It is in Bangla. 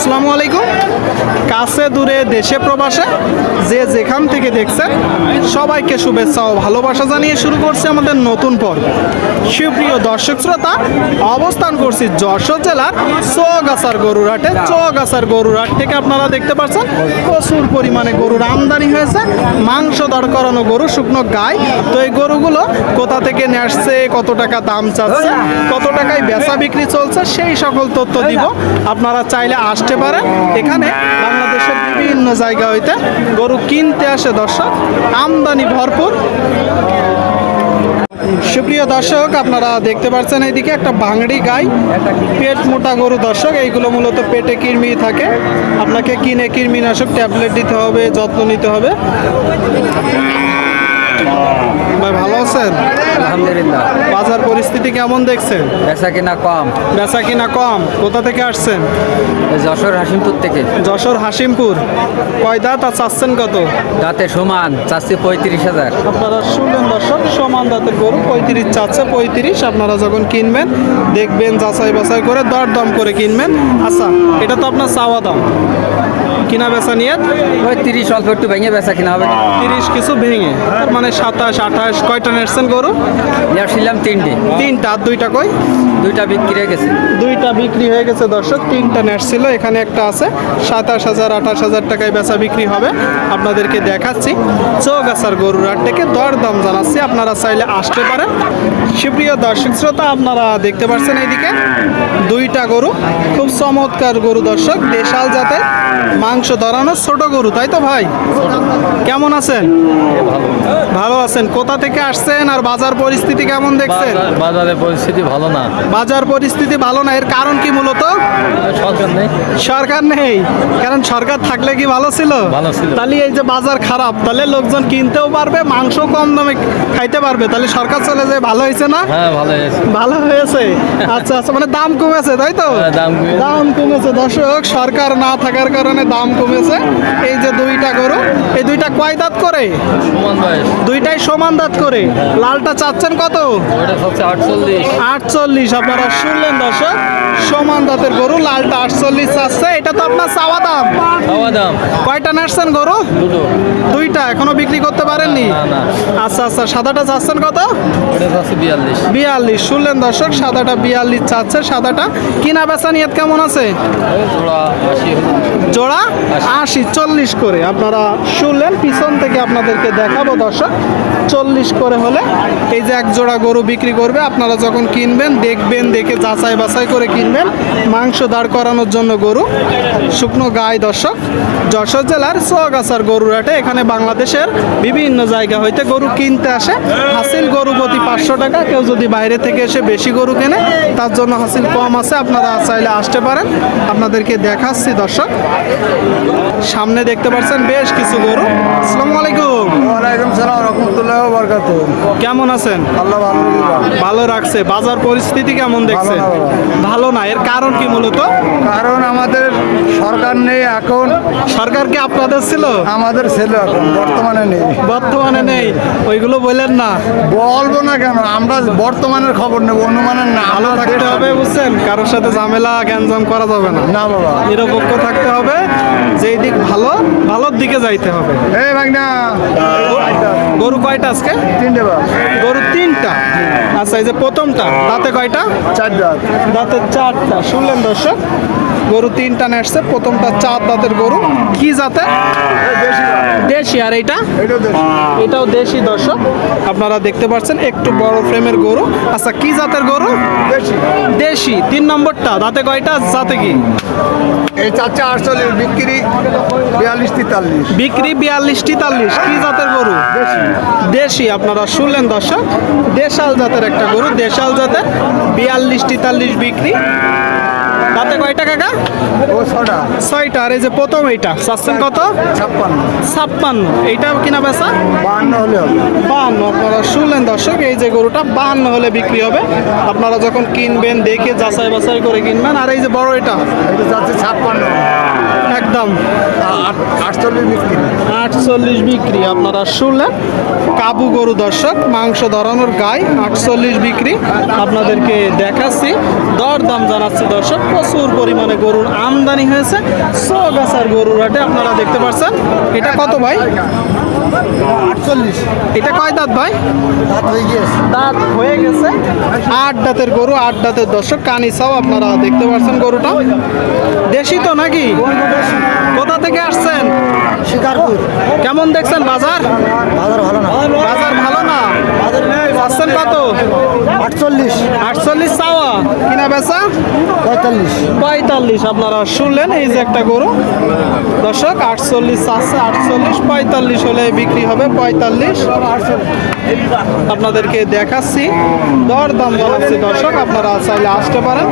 আসসালামু আলাইকুম। কাছে দূরে দেশে প্রবাসে যে যেখান থেকে দেখছেন সবাইকে শুভেচ্ছা ও ভালোবাসা জানিয়ে শুরু করছি আমাদের নতুন পর্ব। সুপ্রিয় দর্শক শ্রোতা, অবস্থান করছি যশোর জেলার চৌগাছার গরুর হাটে। চৌগাছার গরুর হাট থেকে আপনারা দেখতে পাচ্ছেন প্রচুর পরিমাণে গরুর আমদানি হয়েছে। মাংস দর করানো গরু, শুকনো গাই। তো এই গরুগুলো কোথা থেকে নিয়ে আসছে, কত টাকা দাম চাচ্ছে, কত টাকায় বেচা বিক্রি চলছে, সেই সকল তথ্য দিব। আপনারা চাইলে আসতে পারেন। এখানে বাংলাদেশের বিভিন্ন জায়গা হইতে গরু কিনতে আসে দর্শক, আমদানি ভরপুর। সুপ্রিয় দর্শক, আপনারা দেখতে পাচ্ছেন এইদিকে একটা ভাঙড়ি গাই, পেট মোটা গরু দর্শক। এইগুলো মূলত পেটে কৃমি থাকে, আপনাকে কিনে কৃমিনাশক ট্যাবলেট দিতে হবে, যত্ন নিতে হবে। ভাই ভালো আছেন? আলহামদুলিল্লাহ। বাজার পরিস্থিতি কেমন দেখছেন? বেচা কিনা কম। বেচা কিনা কম। কোথা থেকে আসছেন? যশোর হাসিমপুর থেকে। যশোর হাসিমপুর। কয় দাঁত আর চাচ্ছেন কত? দাঁতে সমান চাচ্ছি 35,000। আপনারা শুনলেন দর্শক, সমান দাঁতের গরু 35 চাচ্ছে। 35 আপনারা যখন কিনবেন দেখবেন, যাচাই বাছাই করে দরদাম করে কিনবেন। আচ্ছা, এটা তো আপনার চাওয়া দাম, কিনা বেচা নিয়ে ওই 30 অল্প একটু ভেঙে বেচা কিনা হবে। 30 কিছু ভেঙে, তার মানে 27 28। কয়টা নেটছেন গরু? ছিলাম 3টে। 3টা। আর 2টা কই? 2টা বিক্রি হয়ে গেছে। 2টা বিক্রি হয়ে গেছে দর্শক। 3টা নেট ছিল, এখানে একটা আছে। 27,000 28,000 টাকায় বেচা বিক্রি হবে। আপনাদেরকে দেখাচ্ছি চৌগাছার গরুর হাট থেকে দরদাম জানাচ্ছি, আপনারা চাইলে আসতে পারেন। সুপ্রিয় দর্শক শ্রোতা, আপনারা দেখতে পাচ্ছেন এইদিকে 2টা গরু, খুব চমৎকার গরু দর্শক, দেশাল জাতের মাংস ধরানো ছোট গরু, তাই তো ভাই? কেমন আছেন? ভালো আছেন। কোথা থেকে আসছেন আর বাজার পরিস্থিতি কেমন দেখছেন? বাজারের পরিস্থিতি ভালো না। বাজার পরিস্থিতি ভালো না, এর কারণ কি মূলত? সরকার নেই। সরকার নেই, কারণ সরকার থাকলে কি ভালো ছিল? ভালো ছিল। তাহলে এই যে বাজার খারাপ, তাহলে লোকজন কিনতেও পারবে, মাংস কম দামে খাইতে পারবে। তাহলে সরকার চলে যায়, ভালো হয়েছে না? হ্যাঁ, ভালো হয়েছে। ভালো হয়েছে। আচ্ছা আচ্ছা, মানে দাম কমেছে, তাই তো? দাম কমেছে দর্শক, সরকার না থাকার কারণে দাম কমেছে। এই যে 2টা গরু, এই 2টা কয় দাঁত করে? সমান বয়স। 2টাই সমান দাঁত করে। লালটা চাচ্ছেন কত? ওটা হচ্ছে 48। 48। আপনারা শুনলেন দর্শক, সমান দাঁতের গরু, লালটা 48 চাচ্ছে। এটা তো আপনার চাওয়া দাম। খাওয়া দাম। কয়টা নাড়ছেন গরু? 2টা। এখনো বিক্রি করতে পারেননি? না। আচ্ছা আচ্ছা, সাদাটা চাচ্ছেন কত? ওটা হচ্ছে 42। 42। শুনলেন দর্শক, সাদাটা 42 চাচ্ছে। সাদাটা কিনা বেচা নিয়ত কেমন আছে? জোড়া 80। জোড়া 80। 40 করে। আপনারা শুনলেন, পিছন থেকে আপনাদেরকে দেখাবো দর্শক। 40 করে হলে এই যে এক জোড়া গরু বিক্রি করবে। আপনারা যখন কিনবেন দেখবেন, দেখে যাচাই বাছাই করে কিনবেন। মাংস দাঁড় করানোর জন্য গরু, শুকনো গাই দর্শক। যশোর জেলার চৌগাছার গরুর হাটে, এখানে বাংলাদেশের বিভিন্ন জায়গা হইতে গরু কিনতে আসে। হাসিল গরু প্রতি 500 টাকা। কেউ যদি বাইরে থেকে এসে বেশি গরু কেনে, তার জন্য হাসিল কম আছে। আপনারা চাইলে আসতে পারেন। আপনাদেরকে দেখাচ্ছি দর্শক, সামনে দেখতে পাচ্ছেন বেশ কিছু গরু। আসসালামু আলাইকুম। ওয়ালাইকুম সালাম রাহমাতুল্লাহি ওয়া বারাকাতুহু। কেমন আছেন? আল্লাহ ভালো রাখছে। বাজার পরিস্থিতি কেমন দেখছেন? ভালো না। ভালো না। এর কারণ কি মূলত? কারণ আমাদের সরকার নেই এখন। সরকার কি আপনাদের ছিল? আমাদের ছেলে এখন বর্তমানে নেই। বর্তমানে নেই, ওইগুলো বললেন না। বলবো না কেন, আমরা বর্তমানের খবর নেব, অনুমানের না। ভালো থাকতে হবে, বুঝছেন? কারোর সাথে ঝামেলা গ্যাঞ্জাম করা যাবে না। না বাবা, নিরপেক্ষ থাকতে হবে। যেই দিক ভালো, ভালোর দিকে যাইতে হবে। এই ভাই না, গরু কয়টা আজকে? 3টে বা গরু 3টা। আচ্ছা, এই যে প্রথমটা, দাঁতে কয়টা? 4 দাঁত। দাঁতে 4টা। শুনলেন দর্শক, গরু 3টা নেসছে। প্রথমটা 4 দাঁতের গরু। কি জাতের? দেশি। আর এইটা? এটাও দেশি। এটাও দেশি দর্শক, আপনারা দেখতে পাচ্ছেন, একটু বড় ফ্রেমের গরু। আচ্ছা, কি জাতের গরু? দেশি। দেশি। 3 নম্বরটা দাঁতে কয়টা? জাতে কি? এই 448, বিক্রি 42-43। বিক্রি 42-43। কি জাতের গরু? দেশি। দেশি। আপনারা শুনলেন দর্শক, দেশাল জাতের একটা গরু, দেশাল জাতের। 42-43 বিক্রি। দাঁতে কয়টা কাকা? ও 6টা। 6টা। আর এই যে প্রথম এইটা চাচ্ছেন কত? 56। 56। এইটা কিনা বেচা? 52 হলে হবে। 52। আপনারা শুনলেন দর্শক, এই যে গরুটা 52 হলে বিক্রি হবে। আপনারা যখন কিনবেন দেখে যাচাই বাছাই করে কিনবেন। আর এই যে বড় এটা এটা যাচ্ছে 56। একদম 48 বিক্রি। 48 বিক্রি আপনারা শুনলেন। কাবু গরু দর্শক, মাংস ধরানোর গায়ে 48 বিক্রি আপনাদেরকে দেখাচ্ছি। দরদাম জানাচ্ছি দর্শক, প্রচুর পরিমাণে গরুর আমদানি হয়েছে চৌগাছার গরুর হাটে আপনারা দেখতে পাচ্ছেন। এটা কত ভাই? 48 এটা কয় দাঁত ভাই? দাঁত হয়ে গিয়েছে। দাঁত হয়ে গেছে। 8 দাঁতের গরু, 8 দাঁতের দর্শক। কানিসাও আপনারা দেখতে পাচ্ছেন গরুটা। দেশি তো নাকি? কোথা থেকে আসছেন? শিকারপুর। কেমন দেখছেন বাজার? বাজার ভালো না। বাজার ভালো না। পাচ্ছেন কত? 48 48 চাওয়া, কিনা বেচা 45। 45 আপনারা শুনলেন। এই যে একটা গরু দর্শক, 48 চাচ্ছে, 48 45 হলে বিক্রি হবে। 45 আপনাদেরকে দেখাচ্ছি, দরদাম জানাচ্ছি দর্শক, আপনারা চাইলে আসতে পারেন।